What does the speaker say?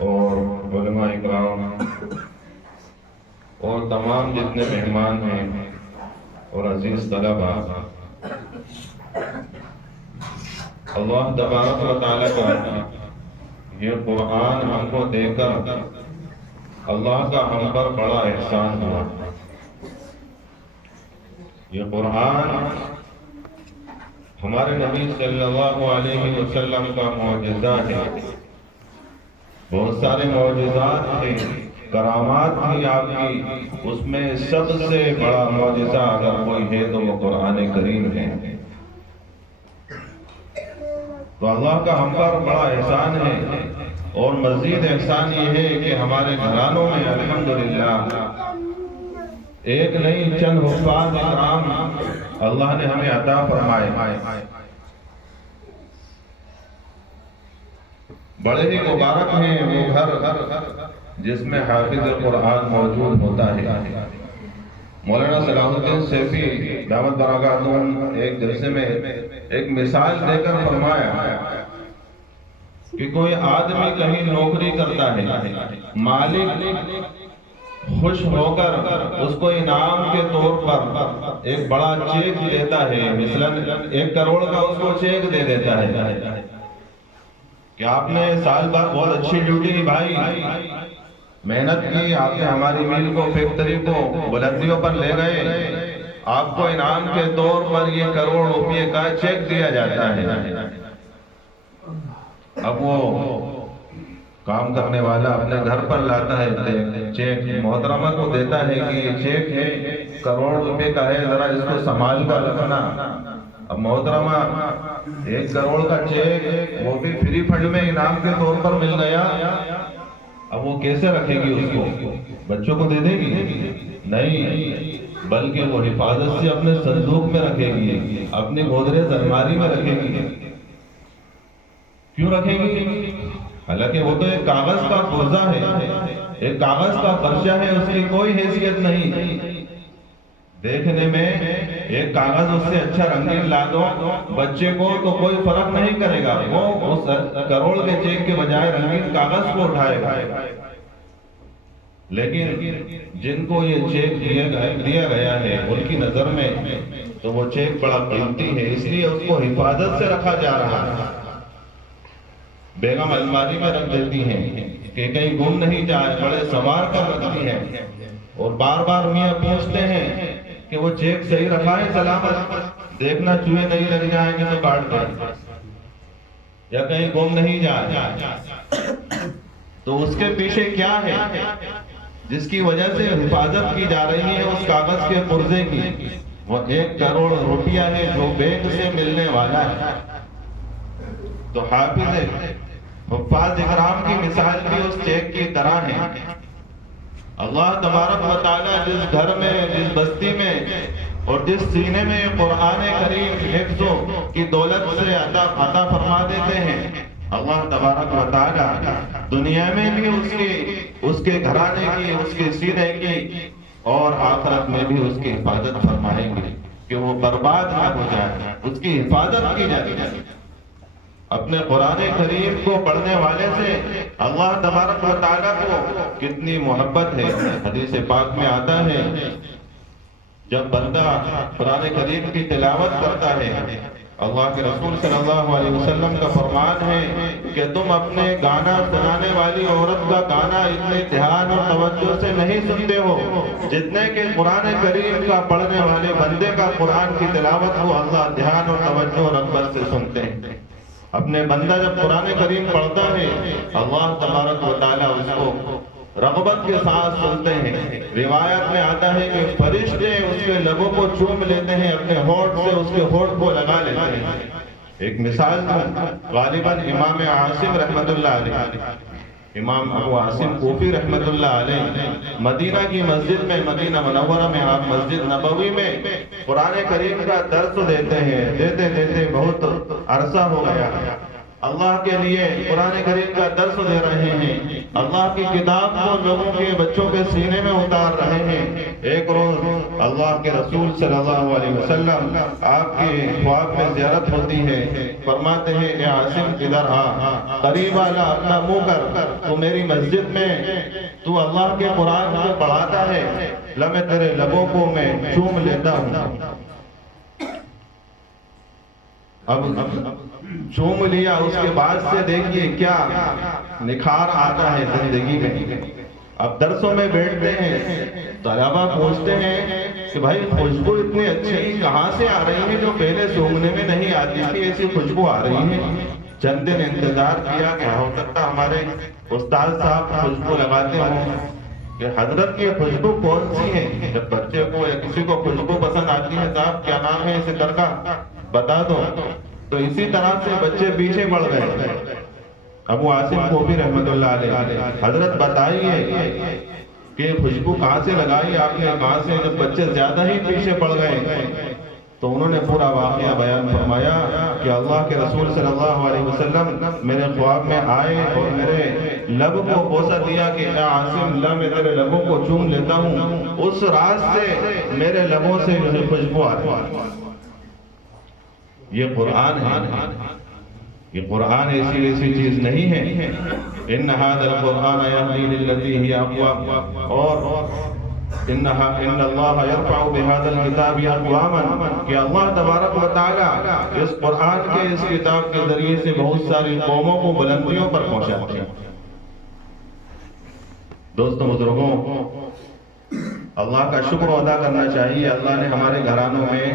اور علماء اکرام اور تمام جتنے مہمان ہیں اور عزیز طلباء، اللہ تبارک و تعالیٰ کا یہ قرآن ہم کو دے کر اللہ کا ہم پر بڑا احسان ہوا۔ یہ قرآن ہمارے نبی صلی اللہ علیہ وسلم کا معجزہ ہے۔ بہت سارے معجزات تھے، کرامات تھی آپ کی، اس میں سب سے بڑا معجزہ اگر کوئی ہے تو وہ قرآن کریم ہے۔ تو اللہ کا ہم پر بڑا احسان ہے، اور مزید احسان یہ ہے کہ ہمارے گھرانوں میں الحمدللہ ایک نہیں چند حفاظ اکرام اللہ نے ہمیں عطا فرمائے۔ بڑے ہی مبارک ہیں وہ گھر جس میں حافظ قرآن موجود ہوتا ہے۔ مولانا صلاح الدین سیفی دامت برکاتہم ایک جلسے میں ایک مثال دے کر فرمایا کہ کوئی آدمی کہیں نوکری کرتا ہے، مالک خوش ہو کر اس کو انعام کے طور پر ایک بڑا چیک دیتا ہے، مثلا 1 کروڑ کا اس کو چیک دے دیتا ہے کہ آپ نے سال بعد بہت اچھی ڈیوٹی نبھائی، محنت کی، آپ نے ہماری میل کو، فیکٹری کو بلندیوں پر لے گئے، آپ کو انعام کے طور پر یہ 1 کروڑ روپے کا چیک دیا جاتا ہے۔ اب وہ کام کرنے والا اپنے گھر پر لاتا ہے چیک، محترمہ کو دیتا ہے کہ یہ چیک ہے 1 کروڑ روپے کا ہے، ذرا اس کو سنبھال کر رکھنا۔ اب محترمہ 1 کروڑ کا چیک وہ بھی فری فنڈ میں انعام کے طور پر مل گیا، اب وہ کیسے رکھے گی؟ اس کو بچوں کو دے دے گی؟ نہیں، بلکہ وہ حفاظت سے اپنے صندوق میں رکھے گی، اپنے گودریج الماری میں رکھے گی۔ کیوں رکھے گی؟ حالانکہ وہ تو ایک کاغذ کا قرضہ ہے، ایک کاغذ کا خرچہ ہے، اس کی کوئی حیثیت نہیں۔ دیکھنے میں ایک کاغذ اس سے اچھا رنگین لا دو بچے کو تو کوئی فرق نہیں کرے گا، وہ اس 1 کروڑ کے چیک کے بجائے رنگین کاغذ کو اٹھائے گا۔ لیکن جن کو یہ چیک دیا گیا ہے ان کی نظر میں تو وہ چیک بڑا قیمتی ہے، اس لیے اس کو حفاظت سے رکھا جا رہا ہے۔ بیگم الماری میں رکھ دیتی ہیں کہ کہیں گم نہیں جائے، بڑے سنوار کر رکھتی ہیں، اور بار بار میاں پوچھتے ہیں کہ وہ چیک صحیح رکھا ہے سلامت، دیکھنا چوہے نہیں لگ جائیں گے تو کاٹ دیں، یا کہیں گم نہیں جائے۔ تو اس کے پیچھے کیا ہے جس کی وجہ سے حفاظت کی جا رہی ہے اس کاغذ کے قرضے کی؟ وہ 1 کروڑ روپیہ ہے جو بینک سے ملنے والا ہے۔ تو حفاظ اکرام کی مثال بھی اس چیک کی طرح ہے۔ اللہ تبارک و تعالیٰ جس گھر میں، جس بستی میں اور جس سینے میں قرآن کریم حفظ کی دولت سے عطا فرما دیتے ہیں، اللہ تبارک و تعالیٰ دنیا میں بھی اس کے گھرانے کی، اس کے سینے کی، اور آخرت میں بھی اس کی حفاظت فرمائیں گے کہ وہ برباد نہ ہو جائے، اس کی حفاظت کی جائے۔ اپنے قرآن کریم کو پڑھنے والے سے اللہ تبارک و تعالیٰ کو کتنی محبت ہے۔ حدیث پاک میں آتا ہے جب بندہ قرآن کریم کی تلاوت کرتا ہے، اللہ کے رسول صلی اللہ علیہ وسلم کا فرمان ہے کہ تم اپنے گانا سنانے والی عورت کا گانا اتنے دھیان اور توجہ سے نہیں سنتے ہو جتنے کہ قرآن کریم کا پڑھنے والے بندے کا قرآن کی تلاوت کو اللہ دھیان اور توجہ اور رغبت سے سنتے ہیں۔ اپنے بندہ جب قرآن کریم پڑھتا ہے اللہ تبارک و تعالیٰ اس کو رغبت کے ساتھ سنتے ہیں۔ روایت میں آتا ہے کہ فرشتے اس کے لبوں کو چوم لیتے ہیں، اپنے ہونٹ سے اس کے ہونٹ کو لگا لیتے ہیں۔ ایک مثال غالباً امام عاصم رحمت اللہ علیہ، امام ابو عاصم کوفی رحمت اللہ علیہ مدینہ کی مسجد میں، مدینہ منورہ میں آپ مسجد نبوی میں قرآن کریم کا درس دیتے ہیں، دیتے بہت عرصہ ہو گیا۔ اللہ کے لیے قرآن کریم کا درس دے رہے ہیں، اللہ کی کتاب کو لوگوں کے بچوں کے سینے میں اتار رہے ہیں۔ ایک روز اللہ کے رسول صلی اللہ علیہ وسلم آپ کے خواب میں زیارت ہوتی ہے، فرماتے ہیں اے عاصم ادھر آ، قریب آ، اپنا منہ کر، تو میری مسجد میں تو اللہ کے قرآن کو پڑھاتا ہے، میں تیرے لبوں کو میں چوم لیتا ہوں۔ اب چوم لیا، اس کے بعد سے دیکھیے کیا نکھار آتا ہے زندگی میں۔ اب درسوں میں بیٹھتے ہیں، طلبہ پوچھتے ہیں کہ بھائی خوشبو اتنی اچھی کہاں سے آ رہی ہے جو پہلے سونگنے میں نہیں آتی تھی، ایسی خوشبو آ رہی ہے۔ چند دن انتظار کیا کہ ہو سکتا ہمارے استاد صاحب خوشبو لگاتے ہوں کہ حضرت یہ خوشبو کون سی ہے۔ جب بچے کو یا کسی کو خوشبو پسند آتی ہے، صاحب کیا نام ہے اس گھر کا بتا دو، تو اسی طرح سے بچے پیچھے بڑھ گئے۔ ابو عاصم خوفی رحمت اللہ علیہ، حضرت بتائیے کہ خوشبو کہاں سے لگائی آپ نے، کہاں سے؟ جب بچے زیادہ ہی پیچھے پڑ گئے تو انہوں نے پورا واقعہ بیان فرمایا کہ اللہ کے رسول صلی اللہ علیہ وسلم میرے خواب میں آئے اور میرے لب کو بوسہ دیا کہ اے عاصم لا، میں تیرے لبوں کو چوم لیتا ہوں، اس راز سے میرے لبوں سے جو ہے خوشبو آتی ہے۔ یہ قرآن ہے، یہ قرآن ایسی چیز نہیں ہے۔ ان هذا القرآن يهدي للتي هي اقوم، اور ان اللہ یرفع بهذا الكتاب اقواما، کہ اللہ تبارک و تعالی اس قرآن کے اس کتاب کے ذریعے سے بہت ساری قوموں کو بلندیوں پر پہنچاتے ہیں۔ دوستوں بزرگوں، اللہ کا شکر ادا کرنا چاہیے، اللہ نے ہمارے گھرانوں میں